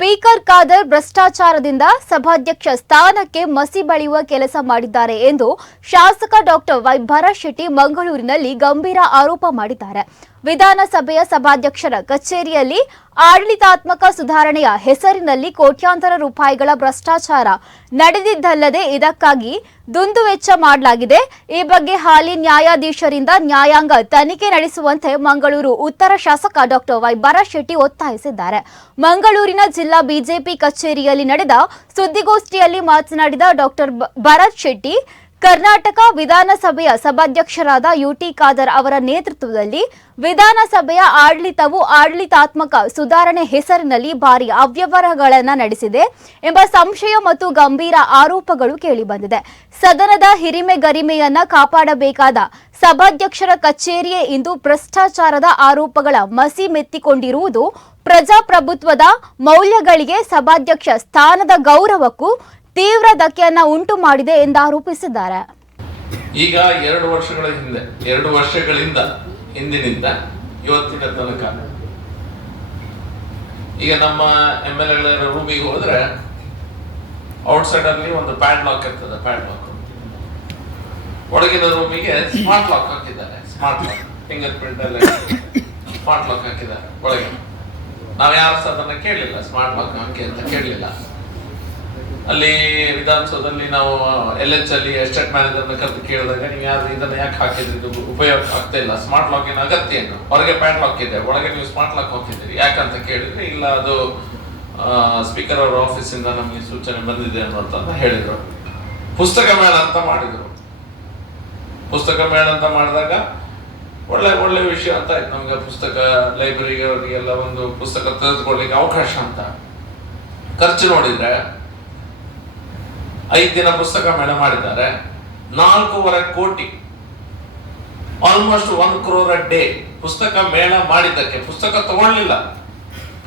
Speaker Khader ಭ್ರಷ್ಟಾಚಾರದಿಂದ ಸಭಾಧ್ಯಕ್ಷ ಸ್ಥಾನಕ್ಕೆ ಮಸಿ ಬಳಿಯುವ ಕೆಲಸ ಮಾಡಿದ್ದಾರೆ ಎಂದು ಶಾಸಕ ಡಾಕ್ಟರ್ ವೈ ಭರಶೆಟ್ಟಿ ಶೆಟ್ಟಿ ಮಂಗಳೂರಿನಲ್ಲಿ ಗಂಭೀರ ಆರೋಪ ಮಾಡಿದ್ದಾರೆ. ವಿಧಾನಸಭೆಯ ಸಭಾಧ್ಯಕ್ಷರ ಕಚೇರಿಯಲ್ಲಿ ಆಡಳಿತಾತ್ಮಕ ಸುಧಾರಣೆಯ ಹೆಸರಿನಲ್ಲಿ ಕೋಟ್ಯಾಂತರ ರೂಪಾಯಿಗಳ ಭ್ರಷ್ಟಾಚಾರ ನಡೆದಿದ್ದಲ್ಲದೆ ಇದಕ್ಕಾಗಿ ದುಂದುವೆಚ್ಚ ಮಾಡಲಾಗಿದೆ. ಈ ಬಗ್ಗೆ ಹಾಲಿ ನ್ಯಾಯಾಧೀಶರಿಂದ ನ್ಯಾಯಾಂಗ ತನಿಖೆ ನಡೆಸುವಂತೆ ಮಂಗಳೂರು ಉತ್ತರ ಶಾಸಕ ಡಾಕ್ಟರ್ ವೈ ಶೆಟ್ಟಿ ಒತ್ತಾಯಿಸಿದ್ದಾರೆ. ಮಂಗಳೂರಿನ ಜಿಲ್ಲಾ ಬಿಜೆಪಿ ಕಚೇರಿಯಲ್ಲಿ ನಡೆದ ಸುದ್ದಿಗೋಷ್ಠಿಯಲ್ಲಿ ಮಾತನಾಡಿದ ಡಾಕ್ಟರ್ ಭರತ್ ಶೆಟ್ಟಿ ಕರ್ನಾಟಕ ವಿಧಾನಸಭೆಯ ಸಭಾಧ್ಯಕ್ಷರಾದ ಯುಟಿ ಖಾದರ್ ಅವರ ನೇತೃತ್ವದಲ್ಲಿ ವಿಧಾನಸಭೆಯ ಆಡಳಿತವು ಆಡಳಿತಾತ್ಮಕ ಸುಧಾರಣೆ ಹೆಸರಿನಲ್ಲಿ ಭಾರಿ ಅವ್ಯವಹಾರಗಳನ್ನು ನಡೆಸಿದೆ ಎಂಬ ಸಂಶಯ ಮತ್ತು ಗಂಭೀರ ಆರೋಪಗಳು ಕೇಳಿಬಂದಿದೆ. ಸದನದ ಹಿರಿಮೆ ಗರಿಮೆಯನ್ನ ಕಾಪಾಡಬೇಕಾದ ಸಭಾಧ್ಯಕ್ಷರ ಕಚೇರಿಯೇ ಇಂದು ಭ್ರಷ್ಟಾಚಾರದ ಆರೋಪಗಳ ಮಸಿ ಮೆತ್ತಿಕೊಂಡಿರುವುದು ಪ್ರಜಾಪ್ರಭುತ್ವದ ಮೌಲ್ಯಗಳಿಗೆ ಸಭಾಧ್ಯಕ್ಷ ಸ್ಥಾನದ ಗೌರವಕ್ಕೂ ತೀವ್ರ ಧಕ್ಕೆಯನ್ನ ಉಂಟು ಮಾಡಿದೆ ಎಂದು ಆರೋಪಿಸಿದ್ದಾರೆ. ಈಗ ಎರಡು ವರ್ಷಗಳ ಹಿಂದೆ, ಎರಡು ವರ್ಷಗಳಿಂದ ಹಿಂದಿನಿಂದ ಇವತ್ತಿನ ತನಕ. ಈಗ ನಮ್ಮ ಎಂ ಎಲ್ ಎಲ್ ರೂಮಿಗೆ ಹೋದ್ರೆ ಔಟ್ಸೈಡ್ ಅಲ್ಲಿ ಒಂದು ಪ್ಯಾಡ್ ಲಾಕ್ ಇರ್ತದೆ ಪ್ಯಾಡ್ ಲಾಕ್ ಒಳಗಿನ ರೂಮಿಗೆ ಸ್ಮಾರ್ಟ್ ಲಾಕ್ ಹಾಕಿದ್ದಾರೆ ಸ್ಮಾರ್ಟ್ ಲಾಕ್ ಫಿಂಗರ್ ಪ್ರಿಂಟ್ ಎಲ್ಲ ಸ್ಮಾರ್ಟ್ ಲಾಕ್ ಹಾಕಿದ್ದಾರೆ ಒಳಗೆ. ನಾವು ಯಾರು ಸಹ ಅದನ್ನ ಕೇಳಲಿಲ್ಲ ಸ್ಮಾರ್ಟ್ ಲಾಕ್ ಹಾಕಿ ಅಂತ ಕೇಳಲಿಲ್ಲ. ಅಲ್ಲಿ ವಿಧಾನಸೌಧದಲ್ಲಿ ನಾವು ಎಲ್ ಎಚ್ ಅಲ್ಲಿ ಎಸ್ಟೇಟ್ ಮ್ಯಾನೇಜರ್ನ ಕರೆದು ಕೇಳಿದಾಗ ನೀವು ಯಾರು? ಇದನ್ನ ಯಾಕೆ ಹಾಕಿದ್ರಿ? ಇದು ಉಪಯೋಗ ಆಗ್ತಾ ಇಲ್ಲ. ಸ್ಮಾರ್ಟ್ ಲಾಕಿನ ಅಗತ್ಯ ಏನು? ಹೊರಗೆ ಪ್ಯಾಡ್ ಲಾಕ್ ಇದೆ. ಒಳಗೆ ನೀವು ಸ್ಮಾರ್ಟ್ ಲಾಕ್ ಹಾಕಿದ್ದೀರಿ. ಯಾಕಂತ ಕೇಳಿದ್ರೆ, ಇಲ್ಲ, ಅದು ಸ್ಪೀಕರ್ ಅವರ ಆಫೀಸಿಂದ ನಮಗೆ ಸೂಚನೆ ಬಂದಿದೆ ಅನ್ನುವಂತ ಹೇಳಿದ್ರು. ಪುಸ್ತಕ ಮೇಳ ಅಂತ ಮಾಡಿದ್ರು. ಪುಸ್ತಕ ಮೇಳ ಅಂತ ಮಾಡಿದಾಗ, ಒಳ್ಳೆ ಒಳ್ಳೆ ವಿಷಯ ಅಂತ ಆಯ್ತು. ನಮ್ಗೆ ಪುಸ್ತಕ ಲೈಬ್ರರಿಗೆ ಅವರಿಗೆಲ್ಲ ಒಂದು ಪುಸ್ತಕ ತೆಗೆದುಕೊಳ್ಳಿಕ್ಕೆ ಅವಕಾಶ ಅಂತ. ಖರ್ಚು ನೋಡಿದ್ರೆ ಐದು ದಿನ ಪುಸ್ತಕ ಮೇಳ ಮಾಡಿದ್ದಾರೆ. ನಾಲ್ಕೂವರೆ ಕೋಟಿ. ಆಲ್ಮೋಸ್ಟ್ ಒನ್ ಕ್ರೋರ್ ಡೇ ಪುಸ್ತಕ ಮೇಳ ಮಾಡಿದ್ದಕ್ಕೆ, ಪುಸ್ತಕ ತಗೊಳ್ಳಿಲ್ಲ.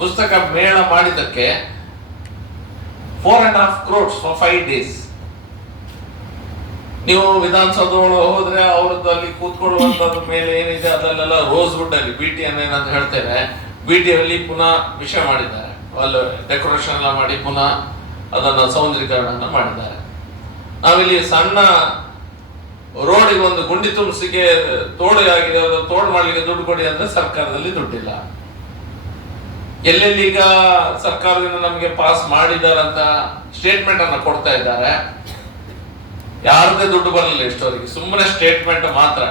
ಪುಸ್ತಕ ಮೇಳ ಮಾಡಿದ್ದಕ್ಕೆ four and half crores for five days ನೀವು ವಿಧಾನಸೌಧ ಹೋದ್ರೆ ಅವ್ರದ್ದು ಅಲ್ಲಿ ಕೂತ್ಕೊಳ್ಳುವಂತದ್ರ ಮೇಲೆ ಏನಿದೆ ಅದಲ್ಲೆಲ್ಲ ರೋಸ್ ವುಡ್ ಅಲ್ಲಿ ಬಿ ಟಿ ಏನಂತ ಹೇಳ್ತೇವೆ ಬಿ ಟಿ ಅಲ್ಲಿ ಪುನಃ ವಿಷಯ ಮಾಡಿದ್ದಾರೆ. ಅಲ್ಲಿ ಡೆಕೋರೇಷನ್ ಎಲ್ಲ ಮಾಡಿ ಪುನಃ ಅದನ್ನ ಸೌಂದರ್ಯೀಕರಣ ಮಾಡಿದ್ದಾರೆ. ನಾವಿಲ್ಲಿ ಸಣ್ಣ ರೋಡಿಗೆ ಒಂದು ಗುಂಡಿ ತುಂಬಿಸಿಗೆ ತೋಡು ಆಗಿದೆ ತೋಡು ಮಾಡ್ಲಿಕ್ಕೆ ದುಡ್ಡು ಕೊಡಿ ಅಂದ್ರೆ ಸರ್ಕಾರದಲ್ಲಿ ದುಡ್ಡಿಲ್ಲ. ಎಲ್ಲೆಲ್ಲಿ ಈಗ ಸರ್ಕಾರದಿಂದ ನಮಗೆ ಪಾಸ್ ಮಾಡಿದಾರಂತ ಸ್ಟೇಟ್ಮೆಂಟ್ ಅನ್ನ ಕೊಡ್ತಾ ಇದ್ದಾರೆ. ಯಾರದೇ ದುಡ್ಡು ಬರಲಿಲ್ಲ ಇಷ್ಟವರೆಗೆ ಸುಮ್ಮನೆ ಸ್ಟೇಟ್ಮೆಂಟ್ ಮಾತ್ರ.